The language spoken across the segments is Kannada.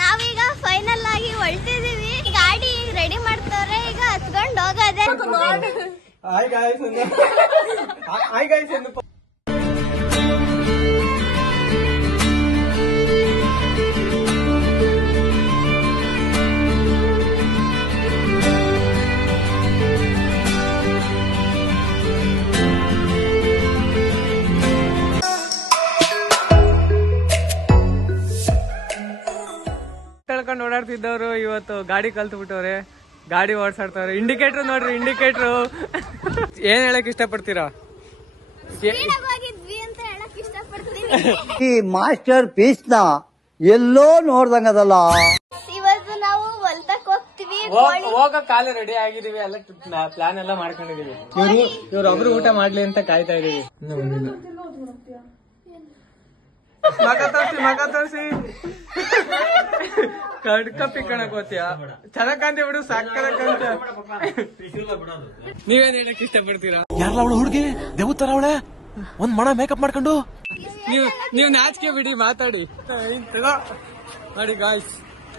ನಾವೀಗ ಫೈನಲ್ ಆಗಿ ಹೊರಟಿದೀವಿ. ಗಾಡಿ ರೆಡಿ ಮಾಡ್ತಾರೆ, ಈಗ ಹತ್ಕೊಂಡು ಹೋಗೋದೆ. ಹೇಳ್ಕೊಂಡು ಓಡಾಡ್ತಿದ್ದವ್ರು ಇವತ್ತು ಗಾಡಿ ಕಲ್ತು ಬಿಟ್ಟವ್ರೆ, ಗಾಡಿ ಓಡಿಸಾಡ್ತವ್ರೆ. ಇಂಡಿಕೇಟರ್ ನೋಡ್ರಿ, ಇಂಡಿಕೇಟರ್. ಏನ್ ಹೇಳಕ್ ಇಷ್ಟಪಡ್ತೀರಾ? ಈ ಮಾಸ್ಟರ್ ಪೀಸ್ ನ ಎಲ್ಲೋ ನೋಡ್ದಂಗದಲ್ಲ. ಇವತ್ತು ನಾವು ಹೊಲ್ತಕ್ ಹೋಗ್ತೀವಿ. ಹೋಗ ಕಾಲ ರೆಡಿ ಆಗಿದೀವಿ, ಎಲ್ಲ ಪ್ಲಾನ್ ಎಲ್ಲ ಮಾಡ್ಕೊಂಡಿದೀವಿ. ಇವ್ರೊಬ್ರು ಊಟ ಮಾಡ್ಲಿ ಅಂತ ಕಾಯ್ತಾ ಇದೀವಿ. ಮಗ ತೋರ್ಸಿ ಕಡ್ಕ ಪಿಕ್ಕಣಕ್ ಹೋಗ್ತೀಯ? ಚೆನ್ನಾಗ್ ಕಾಂತಿ ಬಿಡು, ಸಾಕದ ಕಾಂತ. ನೀವೇನ್ ಹೇಳಕ್ ಇಷ್ಟಪಡ್ತೀರಾ? ಯಾರಲ್ಲ ಅವಳು ಹುಡುಗಿ ದೇವತರ ಅವಳೆ, ಒಂದ್ ಮಣ ಮೇಕಪ್ ಮಾಡ್ಕೊಂಡು. ನೀವು ನಾಚಿಕೆ ಬಿಡಿ, ಮಾತಾಡಿ. ನೋಡಿ ಗಾಯ್ಸ್,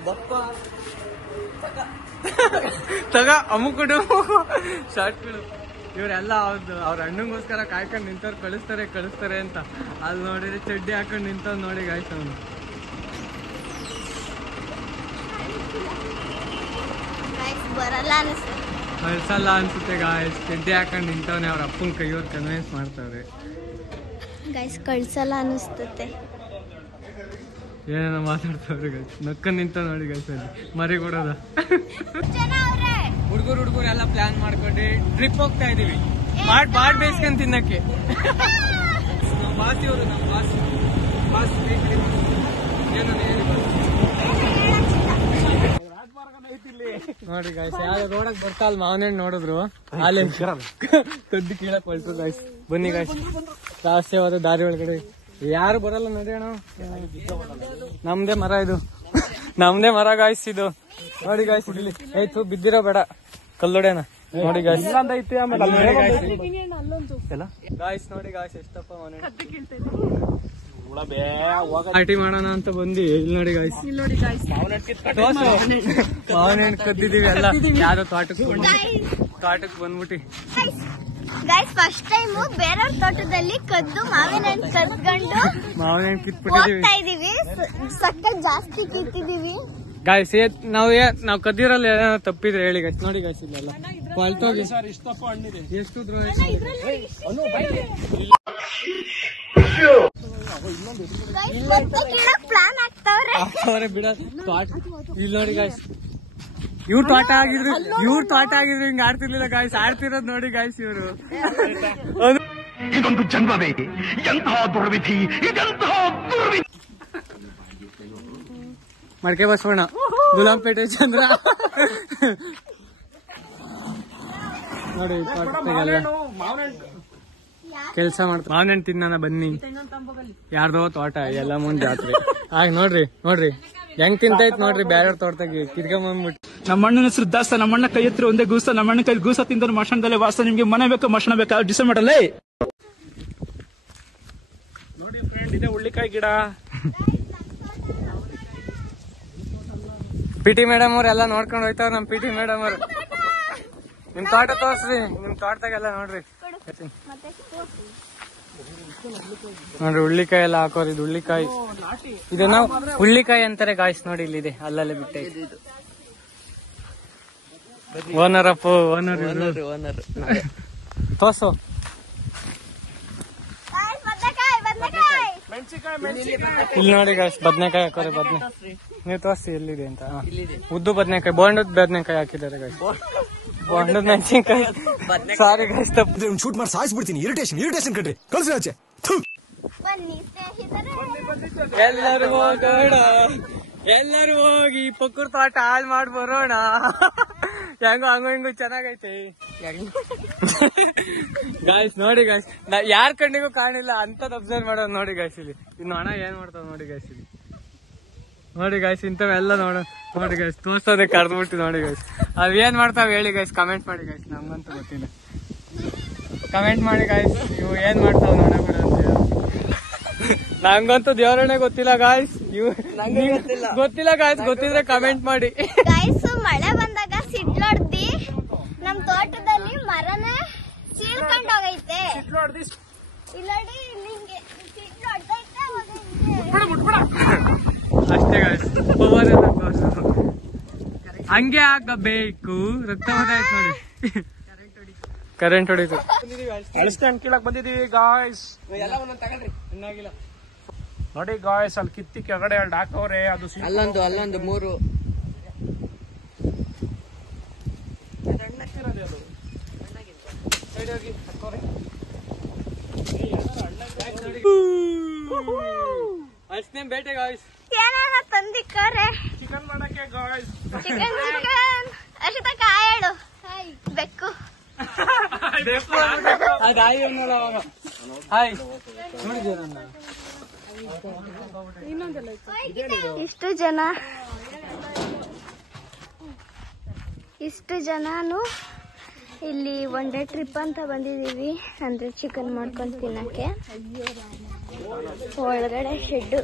ಬಪ್ಪ ತಗ ಅಮ್ಮುಕುಡು ಶಾರ್ಟ್ಗಳು. ಇವರೆಲ್ಲ ಅವ್ರ ಅಣ್ಣಂಗೋಸ್ಕರ ಕಾಯ್ಕೊಂಡು ನಿಂತವ್ರು, ಕಳಿಸ್ತಾರೆ ಅಂತ. ಅಲ್ಲಿ ನೋಡಿದ್ರೆ ಚಡ್ಡಿ ಹಾಕೊಂಡು ನಿಂತವ್ ನೋಡಿ ಗಾಯ್ಸ್. ಅವನು ಕಳ್ಸಲ್ಲ ಅನ್ಸುತ್ತೆ ಗಾಯ್ಸ್. ಚಡ್ಡಿ ಹಾಕೊಂಡು ನಿಂತವನೆ, ಅವ್ರ ಅಪ್ಪನ ಕೈಯವ್ರು ಕನ್ವಿನ್ಸ್ ಮಾಡ್ತಾರೆ. ಗೈಸ್ ಕಳ್ಸಲ್ಲ ಅನಿಸ್ತತೆ. ಏನೇನೋ ಮಾತಾಡ್ತಾವ್ರಿ ಗೈಸ್. ನಕ್ಕ ನಿಂತ ನೋಡಿ ಗೈಸ್, ಅಲ್ಲಿ ಮರಿ ಕೊಡೋದ. ಹುಡುಗರು ಎಲ್ಲ ಪ್ಲಾನ್ ಮಾಡ್ಕೊಂಡು ಟ್ರಿಪ್ ಹೋಗ್ತಾ ಇದೀವಿ. ಬಾಡ್ ಬೇಯಿಸ್ಕೊಂಡ್ ತಿನ್ನಕ್ಕೆ. ಬಾಸಿ ಅವರು, ನಮ್ಮ ಬಾಸ್ ನೋಡಿ ಗಾಯ್ಸ್, ಯಾರು ರೋಡಕ್ ಬರ್ತಾ ಅಲ್ಲಿ ಮಾವನಹಣ್ಣು ನೋಡಿದ್ರು, ಅಲ್ಲಿ ಕದ್ದು ಕೀಳಕ್ ಹೊಲ್ತು ಗಾಯ್ಸ್. ಬನ್ನಿ ಗಾಯ್ಸ್, ರಹಸ್ಯವಾದ ದಾರಿ ಒಳಗಡೆ ಯಾರು ಬರಲ್ಲ, ನಡೆಯೋಣ. ನಮ್ದೇ ಮರ ಇದು, ನಮ್ದೇ ಮರ ಗಾಯ್ಸ್ ಇದು. ನೋಡಿ ಗಾಯ್ಸ್, ಇಲ್ಲಿ ಆಯ್ತು ಬಿದ್ದಿರೋ ಬೇಡ, ಕಲ್ಲೊಡೆನ ನೋಡಿ ಗಾಯ್ಸ್. ಗಾಯ್ಸ್ ನೋಡಿ ಗಾಯ್ಸ್, ಎಷ್ಟಪ್ಪ ಪಾರ್ಟಿ ಮಾಡೋಣ ಅಂತ ಬಂದಿ. ಇಲ್ಲಿ ನೋಡಿ ಗಾಯ್ಸ್, ಮಾವನಹಣ್ಣು ಕದ್ದಿದೀವಿ ಎಲ್ಲ. ಯಾರೋ ತೋಟಕ್ಕೆ ಬಂದ್ಬಿಟ್ಟಿ ಗೈಸ್, ಫಸ್ಟ್ ಟೈಮ್ ಬೇರೆಯವ್ರ ತೋಟದಲ್ಲಿ ಕದ್ದು ಮಾವಿನಹಣ್ಣು ಮಾವಿನಹಣ್ಣು ಕಿತ್ಬಿಟ್ಟಿದೀವಿ. ಸಕ್ಕ ಜಾಸ್ತಿ ಕಿತ್ತಿದೀವಿ ಗಾಯ್ಸ್. ನಾವ್ ಕದ್ದಿರಲ್ಲ ಏನಾದ್ರು ತಪ್ಪಿದ್ರೆ ಹೇಳಿ ಗಾಯ್ಸ್. ನೋಡಿ ಗಾಯ್ಸ್, ಇಲ್ಲೆಲ್ಲ ಹೊಲ್ತೋಗಿ ಎಷ್ಟು ಪ್ಲಾನ್ ಆಗ್ತಾವ್ರೆ ಬಿಡ. ಇಲ್ಲಿ ನೋಡಿ ಗಾಯ್ಸ್, ಇವ್ರ ತೋಟ ಆಗಿದ್ರು ಹಿಂಗ ಆಡ್ತಿರ್ಲಿಲ್ಲ ಗಾಯ್ಸ್. ಆಡ್ತಿರೋದ್ ನೋಡಿ ಗಾಯ್ಸ್ ಇವರು. ಇದೊಂದು ಜನ್ಮವೇ, ಎಂತಹ ದುರ್ವಿಧಿ, ಇದೆಂತಹ ದುರ್ವಿಧಿ. ಮಡಕೆ ಬಸವಣ್ಣ, ಗುಲಾಂಪೇಟೆ ಚಂದ್ರ. ನೋಡಿ ಕೆಲ್ಸ ಮಾಡ್ತಾ ಮಾವಿನಹಣ್ಣು ತಿನ್ನ ಬನ್ನಿ. ಯಾರ್ದೋ ತೋಟ, ಎಲ್ಲ ಮುಂದ್ ಜಾತ್ರೆ. ಆಗ ನೋಡ್ರಿ ಹೆಂಗ್ ತಿಂತೈತ್ ನೋಡ್ರಿ. ಬ್ಯಾರೆ ತೋಟದಾಗಿ ಕಿರ್ಕೊಂಬಂದ್ಬಿಟ್ಟು. ನಮ್ಮ ಅಣ್ಣನ ಹೆಸರು ದಾಸ್ತ, ನಮ್ಮ ಅಣ್ಣ ಕೈ ಹತ್ರ ಒಂದೇ ಗೂಸ, ನಮ್ಮ ಅಣ್ಣ ಕೈ ಗೂಸ ತಿಂದ್ರೆ ಮಶಾನದಲ್ಲೇ ವಾಸ. ನಿಮ್ಗೆ ಮನೆ ಬೇಕಾ ಮಶಾನ ಬೇಕಾ ಡಿಸೈಡ್ ಮಾಡಲ್ಲ. ನೋಡಿ ಫ್ರೆಂಡ್, ಇದೆ ಹುಳ್ಳಿಕಾಯಿ ಗಿಡ. ಪಿಟಿ ಮೇಡಮ್ ಅವ್ರ ಎಲ್ಲ ನೋಡ್ಕೊಂಡು ಹೋಯ್ತಾವ್ರ. ನಮ್ ಪಿಟಿ ಮೇಡಮ್ ಅವ್ರು ನಿಮ್ ತೋಟ ತೋರ್ಸ್ರಿ, ನಿಮ್ ತೋಟದಾಗೆಲ್ಲ ನೋಡ್ರಿ. ಹುಳ್ಳಿಕಾಯಿ ಎಲ್ಲ ಹಾಕೋರಿ. ಇದು ಹುಳ್ಳಿಕಾಯಿ, ಇದು ನಾವು ಹುಳ್ಳಿಕಾಯಿ ಅಂತಾರೆ ಗಾಯ್ಸ್. ನೋಡಿ ಇಲ್ಲಿದೆ, ಅಲ್ಲಲ್ಲೇ ಬಿಟ್ಟೆ. ಓನರ್ ತೋರ್ಸು. ಇಲ್ಲಿ ನೋಡಿ ಗಾಯ್ಸ್, ಬದ್ನೆಕಾಯಿ ಹಾಕೋರಿ. ನೀವು ತೋರಿಸಿ ಎಲ್ಲಿದೆ ಅಂತ. ಉದ್ದು ಬದ್ನೆಕಾಯಿ, ಬೋಂಡದ ಬದ್ನೆಕಾಯಿ ಹಾಕಿದ್ದಾರೆ ಗಾಯ್ಸ್. ಬೋಂಡದ ಮೆಣಸಿನ್ಕಾಯಿ. ಸಾರಿ ಗಾಯ್ಸ್, ತಪ್ಪು. ಶೂಟ್ ಮಾಡಿ ಸಾಯಿಸ್ಬಿಡ್ತೀನಿ. ಇರಿಟೇಷನ್ ಕಣ್ರಿ, ಕಳ್ಸಿ ಆಚೆ. ಎಲ್ಲರೂ ಹೋಗಿ ಪಕ್ಕೂರ್ ತೋಟ ಹಾಳು ಮಾಡಿ ಬರೋಣ. ಹೆಂಗು ಚೆನ್ನಾಗೈತೆ ಗಾಯ್ಸ್. ನೋಡಿ ಗಾಯ್ಸ್, ಯಾರ್ ಕಣ್ಣಿಗೂ ಕಾಣಿಲ್ಲ ಅಂತದ್ ಅಬ್ಸರ್ವ್ ಮಾಡೋದು ನೋಡಿ ಗಾಯ್ಸ್. ಇಲ್ಲಿ ಇನ್ನು ಹಣ ಏನ್ ಮಾಡ್ತಾವ ನೋಡಿ ಗಾಯ್ಸ್. ಇಲ್ಲಿ ನೋಡಿ ಗಾಯ್ಸ್, ಇಂಥವೆಲ್ಲ ನೋಡಿ ಗಾಯ್ಸ್, ತೋರ್ಸೋದೆ ಕರ್ದ್ಬಿಟ್ಟು ನೋಡಿ ಗಾಯ್ಸ್. ಅವ್ ಏನ್ ಮಾಡ್ತಾವ ಹೇಳಿ ಗಾಯ್ಸ್, ಕಮೆಂಟ್ ಮಾಡಿ ಗಾಯ್ಸ್. ನಮ್ಗಂತೂ ಗೊತ್ತಿಲ್ಲ, ಕಮೆಂಟ್ ಮಾಡಿ ಗಾಯ್ಸ್. ಇವು ಏನ್ ಮಾಡ್ತಾವ ನೋಡಬೇಡ ಅಂತ. ನಂಗಂತೂ ದೇವರನ್ನೇ ಗೊತ್ತಿಲ್ಲ ಗಾಯ್ಸ್. ಗೊತ್ತಿಲ್ಲ ಗಾಯ್ಸ್, ಗೊತ್ತಿದ್ರೆ ಕಮೆಂಟ್ ಮಾಡಿ. ಗಾಯ್ಸ್ ಮಳೆ ಬಂದಾಗ ಸಿಡ್ಲೊಡ್ದಿ ನಮ್ ತೋಟದಲ್ಲಿ ಮರನ ಸೀಳ್ಕೊಂಡ್ ಹೋಗೈತೆ. ಇಲ್ಲಡಿ ಹಿಂಗೆ ಸಿಡ್ಲೊಡ್ದೈತೆ. ಅಷ್ಟೇ ಗಾಯ್ಸ್, ಹಂಗೆ ಆಗಬೇಕು. ರಕ್ತಪಾತ ಆಯ್ತು ನೋಡಿ, ಕರೆಂಟ್ ಹೊಡಿತು. ಅಳಿಸ್ಕೊಂಡು ಕೀಳಕ್ ಬಂದಿದೀವಿ ಗಾಯ್ಸ್. ನೋಡಿ ಗಾಯ್ಸ್, ಅಲ್ಲಿ ಕಿತ್ತಿ ಕೆಳಗಡೆ ಎರಡು ಹಾಕವ್ರೆ. ಅದು ಅಲ್ಲೊಂದು 3 ಅಷ್ಟೇ ಬೇಟೆ ಗಾಯ್ಸ್. ಏನೇನ ತಂದಿಕ್ಕಾರೆ ಚಿಕನ್ ಮಾಡಕ್ಕೆ ಗಾಯ್ಸ್. ಚಿಕನ್ ಅಷ್ಟ ಕಾಯಡು ಬೆಕ್ಕು. ಅದು ಹಾಯ್ ಅನ್ನೋಲ್ಲ ಅವಾಗ. ಹಾಯ್ ನೋಡಿದ್ಯಾ ನನ್ನ? ಇಷ್ಟು ಜನನು ಇಲ್ಲಿ ಒನ್ ಡೇ ಟ್ರಿಪ್ ಅಂತ ಬಂದಿದೀವಿ. ಅಂದ್ರೆ ಚಿಕನ್ ಮಾಡ್ಕೊಂಡು ತಿನ್ನಕ್ಕೆ. ಒಳಗಡೆ ಶೆಡ್,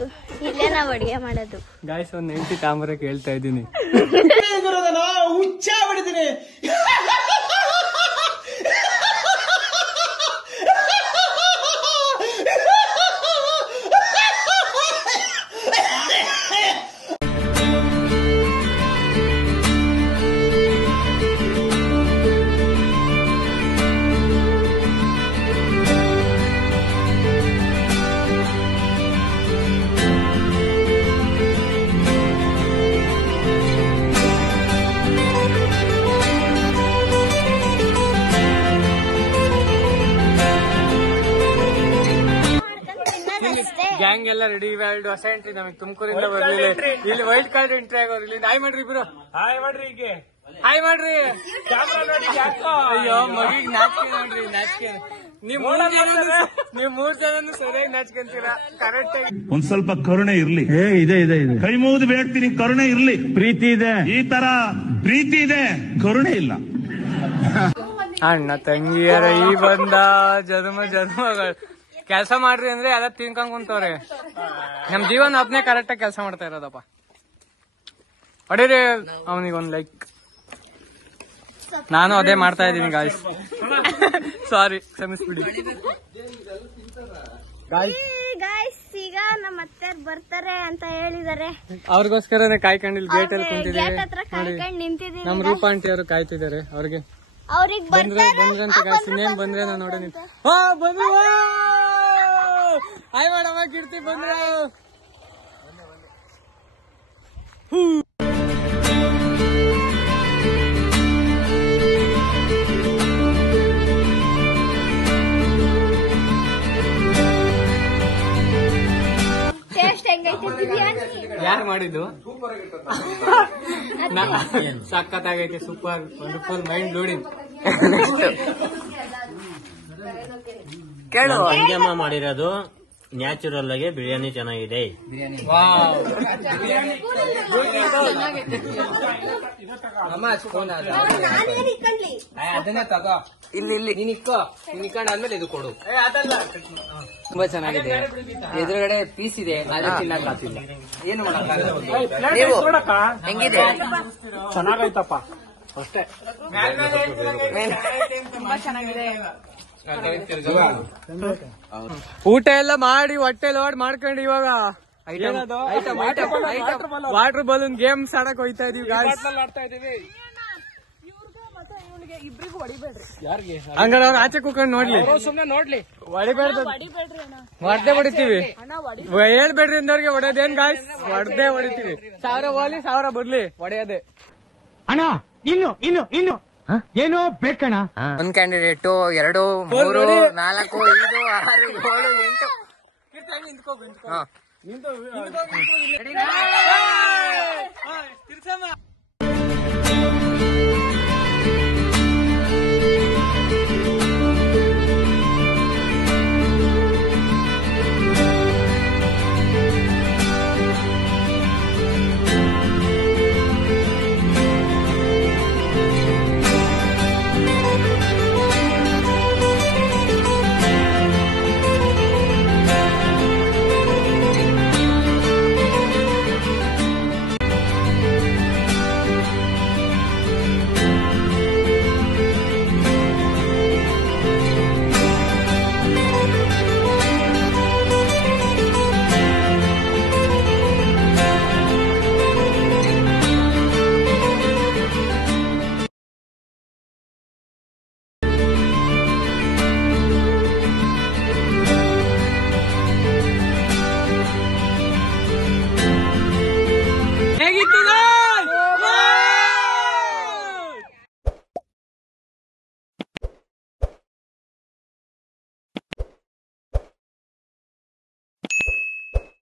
ಇಲ್ಲೇ ನಾವು ಅಡಿಗೆ ಮಾಡೋದು. ಗಾಯ್ಸ್, ಒಂದು 90 ತಾಂಬರಕ್ಕೆ ಹೇಳ್ತಾ ಇದ್ದೀನಿ. ಗ್ಯಾಂಗ್ ಎಲ್ಲ ರೆಡಿ ವರ್ಲ್ಡ್ ಹೊಸ ಎಂಟ್ರಿ ನಮಗೆ ತುಮಕೂರಿಂದ ಬರ್ಲಿಲ್ಲ. ಇಲ್ಲಿ ವೈಲ್ಡ್ ಕಾರ್ಡ್ ಎಂಟ್ರಿ ಆಗೋರು. ಇಲ್ಲಿ ಹಾಯ್ ಮಾಡ್ರಿ ಇಬ್ರು. ಹಾಯ್ ಮಾಡ್ರಿ, ಹೀಗೆ ಹಾಯ್ ಮಾಡ್ರಿ. ಕ್ಯಾಮ್ರಾ ನೋಡಿ. ಅಯ್ಯೋ ಮಗಿಗ್ ನಾಚಿಕೆ ನೋಡ್ರಿ, ನಾಚಿಕೆ. ನೀವ್ 3 ಜನನು ಸರಿಯಾಗಿ ನಾಚ್ಕೊಂತೀರಾ ಕರೆಕ್ಟ್ ಆಗಿ. ಒಂದ್ ಸ್ವಲ್ಪ ಕರುಣೆ ಇರ್ಲಿ. ಇದೆ ಕೈ ಮುಗಿದು ಬೇಡ್ತೀನಿ, ಕರುಣೆ ಇರ್ಲಿ. ಪ್ರೀತಿ ಇದೆ, ಈ ತರ ಪ್ರೀತಿ ಇದೆ, ಕರುಣೆ ಇಲ್ಲ. ಅಣ್ಣ ತಂಗಿಯರ ಈ ಬಂದ ಜನ್ಮಗಳು ಕೆಲಸ ಮಾಡ್ರಿ ಅಂದ್ರೆ ಎಲ್ಲ ತಿನ್ಕೊಂಡ್ ಕುಂತವ್ರೆ. ನಮ್ ಜೀವನ ಒಬ್ನೇ ಕರೆಕ್ಟ್ ಆಗಿ ಕೆಲಸ ಮಾಡ್ತಾ ಇರೋದಪ್ಪ. ಹೊಡೀರಿ ಅವನಿಗೊಂದ್ ಲೈಕ್. ನಾನು ಅದೇ ಮಾಡ್ತಾ ಇದ್ದೀನಿ ಗಾಯ್ಸ್. ಸಾರಿ, ಕ್ಷಮಿಸ್ಬಿಡಿ ಗಾಯ್ಸ್. ಈಗ ನಮ್ಮ ಅತ್ತೆ ಬರ್ತಾರೆ ಅಂತ ಹೇಳಿದಾರೆ. ಅವ್ರಿಗೋಸ್ಕರನೇ ಕಾಯ್ಕೊಂಡಿಲ್ಲಿ ಗೇಟ್ ಅಲ್ಲಿ ಕುಂತಿದ್ದೀವಿ. ಗೇಟ್ ಹತ್ರ ಕಾಯ್ಕೊಂಡು ನಿಂತಿದ್ದೀವಿ. ನಮ್ ರೂಪ ಆಂಟಿ ಅವರು ಕಾಯ್ತಿದ್ದಾರೆ. ಅವ್ರಿಗೆ ಅವ್ರಿಗೆ ಬಂದ್ರಂತೆ ಗಾಯ್ಸ್. ಇನ್ನೇನ್ ಬಂದ್ರೆ ನಾನು ನೋಡೋಣ. ಬಂದ್ರು, ಹಾಯ್ ಮಾಡಮ್ಮ ಕೀರ್ತಿ ಬಂದ್ರು. ಟೇಸ್ಟ್ ಹೆಂಗೈತೆ ಬಿರಿಯಾನಿ? ಯಾರು ಮಾಡಿದ್ದು? ಸಖತ್ತಾಗೈತೆ, ಸೂಪರ್, ವಂಡರ್ಫುಲ್, ಮೈಂಡ್ ಬ್ಲೋಡಿಂಗ್. ಕೇಳು, ಅಂಜಮ್ಮ ಮಾಡಿರೋದು ನ್ಯಾಚುರಲ್ ಆಗಿ ಬಿರಿಯಾನಿ ಚೆನ್ನಾಗಿದೆ. ಅದನ್ನೇ ತಗೋ, ಇಲ್ಲಿ ನೀನ್ ಇಕ್ಕೊಂಡು ಆದ್ಮೇಲೆ ಇದು ಕೊಡು. ತುಂಬಾ ಚೆನ್ನಾಗಿದೆ. ಎದುರುಗಡೆ ಪೀಸ್ ಇದೆ, ಅದೇ ತಿನ್ನಕ್ಕಾಗ್ತಿಲ್ಲ. ಏನು ಮಾಡಕ್ಕ ಹೆಂಗಿದೆ? ಚೆನ್ನಾಗೈತಪ್ಪ ಅಷ್ಟೇ. ತುಂಬಾ ಚೆನ್ನಾಗಿದೆ. ಊಟ ಎಲ್ಲ ಮಾಡಿ ಹೊಟ್ಟೆ ಲೋಡ್ ಮಾಡ್ಕೊಂಡು ಇವಾಗ ವಾಟರ್ ಬಲೂನ್ ಗೇಮ್ಸ್ ಆಡಕ್ ಹೋಯ್ತಾ ಇದೀವಿ. ಹಂಗಾರ ಅವ್ರು ಆಚೆ ಕೂತ್ಕೊಂಡು ನೋಡ್ಲಿ, ಸುಮ್ನೆ ನೋಡ್ಲಿ. ಹೊಡಿಬೇಡ್ದು, ಹೊಡ್ದೆ ಹೊಡಿತೀವಿ. ಹೇಳ್ಬೇಡ್ರಿ ಅಂದವ್ರಿಗೆ ಹೊಡೆಯೋದೇನ್ ಗಾಯ್ಸ್, ಹೊಡ್ದೆ ಹೊಡಿತೀವಿ. 1000 ಹೋಗ್ಲಿ 1000 ಬರ್ಲಿ, ಹೊಡೆಯೋದೆ. ಅಣ್ಣ ಇನ್ನು ಏನೋ ಬೇಕಣ್ಣ. ಒಂದ್ ಕ್ಯಾಂಡಿಡೇಟ್ 2 3 4 5 6 7 8